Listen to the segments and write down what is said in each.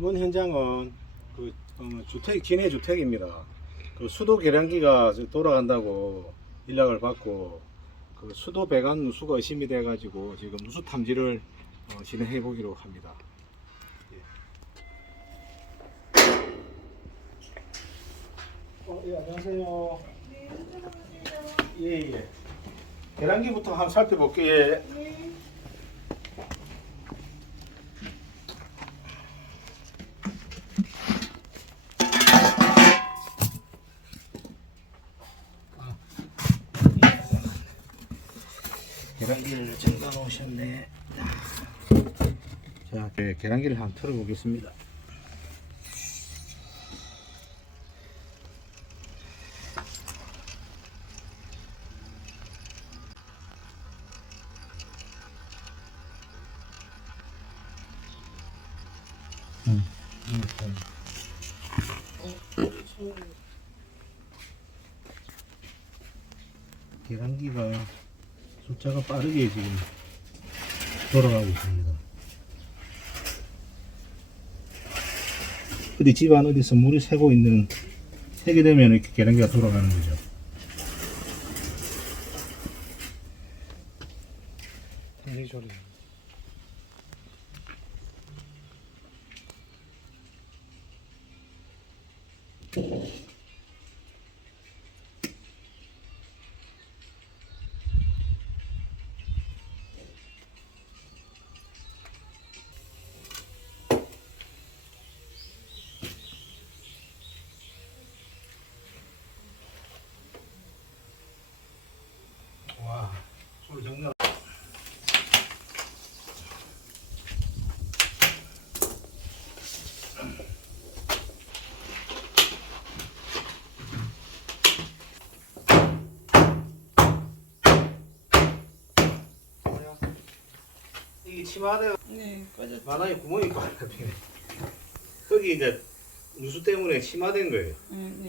현장은 그 어, 주택 진해 주택입니다. 그 수도 계량기가 돌아간다고 연락을 받고 그 수도 배관 누수가 의심이 돼 가지고 지금 누수 탐지를 어, 진행해 보기로 합니다. 예. 어, 예, 안녕하세요. 예, 예. 계량기부터 한번 살펴볼게요. 예. 계란기를 잠가 놓으셨네. 자, 네, 계란기를 한번 틀어보겠습니다. 음, 음, 음. 계란기가 숫자가 빠르게 지금 돌아가고 있습니다. 어디 집안 어디서 물이 새고 있는 새게 되면 이렇게 계란기가 돌아가는 거죠. 이리저리. 와, 이게 치마대 네, 꺼졌. 마당에 구멍이 있고 거기 이제 누수 때문에 심화된 거예요. 네, 네.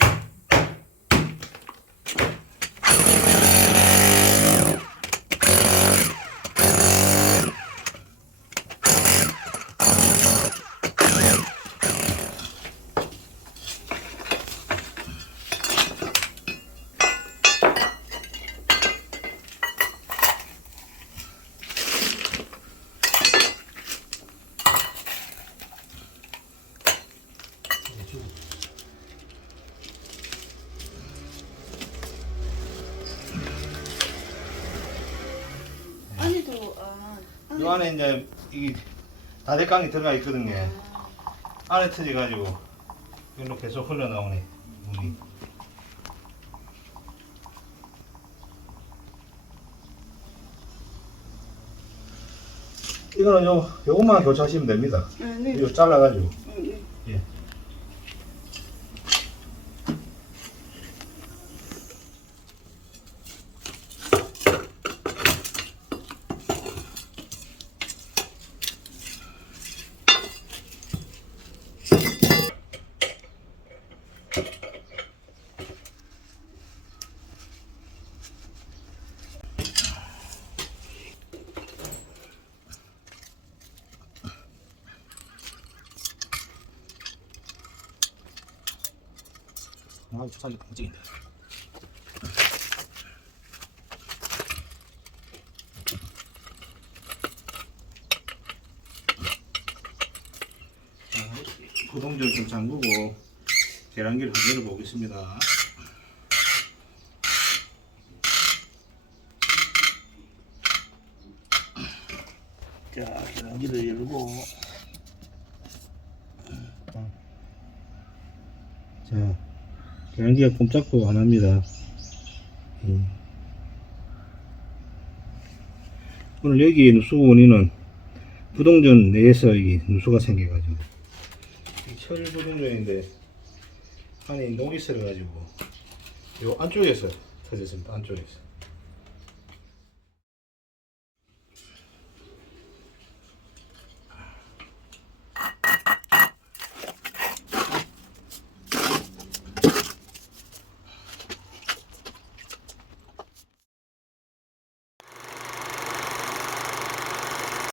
안에도 아. 안에- 요 안에 이제 이 다대강이 들어가 있거든요. 안에 터져가지고 이렇게 계속 흘러나오네 물이. 이거는 요 요것만 교체하시면 됩니다. 네, 네. 이거 잘라가지고. 네, 네. 주사기 움직인다. 자, 구동절 좀 잠그고 계란기를 한번 열어 보겠습니다. 자, 계란기를 열고 자, 계란기가 꼼짝도 안 합니다. 음. 오늘 여기 누수 원인은 부동전 내에서 이 누수가 생겨가지고 이철 부동전인데 안에 녹이 슬어가지고 요 안쪽에서 터졌습니다. 안쪽에서